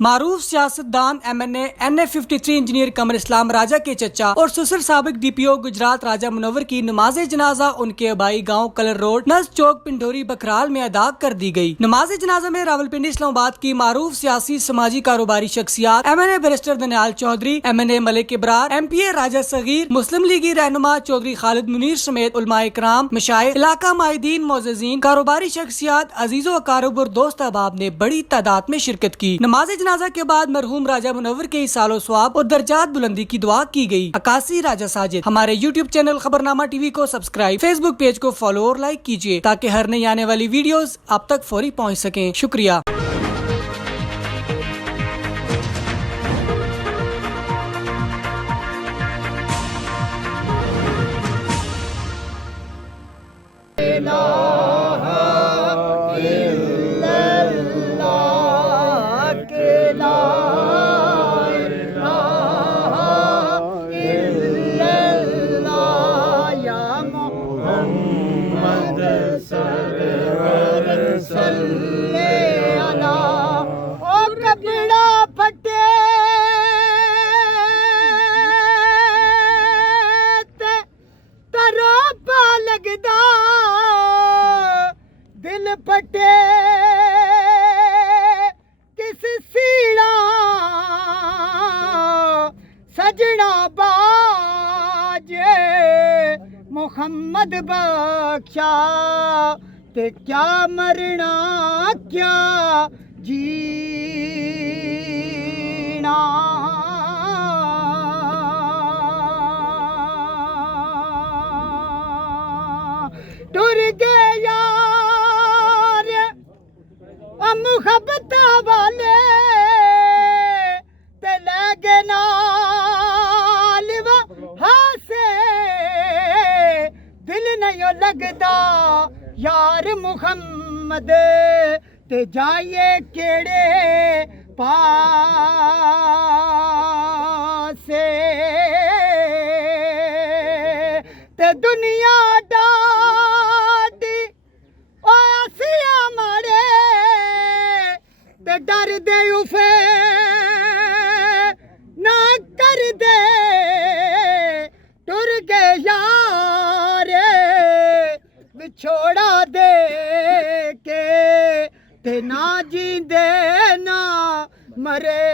मारूफ सियासतदान MNA NA53 engineer कमर इस्लाम राजा के चचा और ससुर साबिक DPO गुजरात राजा मुनव्वर की नमाज जनाजा उनके आबाई गांव कलर रोड नज चौक पिंडोरी बकराल में अदा कर दी गई। नमाज जनाजा में रावलपिंडी इस्लामाबाद की मारूफ सियासी समाजी कारोबारी शख्सियात MNA barrister Daniyal Chaudhry, MNA Malik Ibrar, MPA Raja Saghir, मुस्लिम लीगी रहनुमा चौधरी खालिद मुनीर समेत उलमा इकराम, मशाइख, इलाका माहिदीन, मोअज़्ज़िज़ीन, कारोबारी शख्सियात, अजीजो अकारिब और दोस्त अहबाब ने बड़ी तादाद में शिरकत की। नमाज जनाजा के बाद मरहूम राजा मुनव्वर के सालो सवाब और दर्जात बुलंदी की दुआ की गई। अकासी राजा साजिद। हमारे YouTube चैनल खबरनामा TV को सब्सक्राइब, Facebook पेज को फॉलो और लाइक कीजिए ताकि हर नई आने वाली वीडियोस आप तक फौरी पहुंच सकें। शुक्रिया। दिल पटे किस सीड़ा सजना बाजे मुहम्मद बख्शा ते क्या मरना क्या जीना। टुर गया मुहब्बत वाले ते लगे नाल हासे दिल नहीं लगदा यार मुहम्मद ते जाइए केड़े पासे ते दुनिया डर दे उफे ना कर दे टुर के यार बिछोड़ा दे के ते ना जींदे ना मरे।